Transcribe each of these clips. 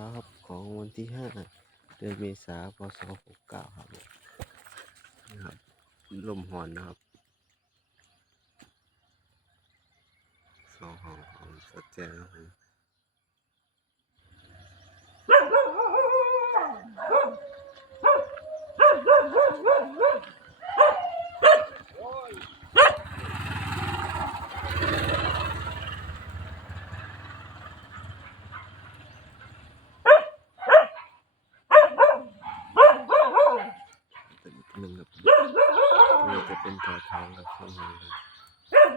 ช้าครับของวันที่5เดือนเมษายนพศ69ครับนะครับลมหอนนะครับ2 ห้องของสแกนนะครับผมหนึ่งครับนี่จะเป็นแถวทางกับช่วงนี้ครับ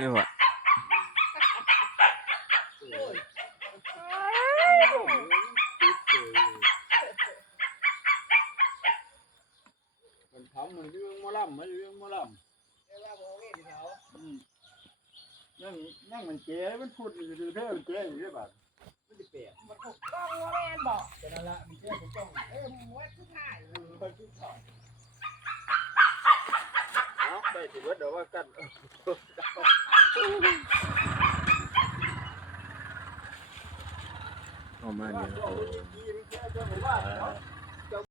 นี่วะมันทำมันเรื่องมะล่ำมันเรื่องมะล่ำนั่งมันเจ๊มันพูดอยู่เท่ามันเจ๊อยู่ได้ป่ะมันจะเปลี่ยนมันถูกต้องว่าแม่นบอกแต่นั่นละมันเจ๊ถูกต้องมวยทุกท่ายคนทุกท่ายเอาไปถือว่าเดี๋ยวว่ากันประมาณนี้ครับ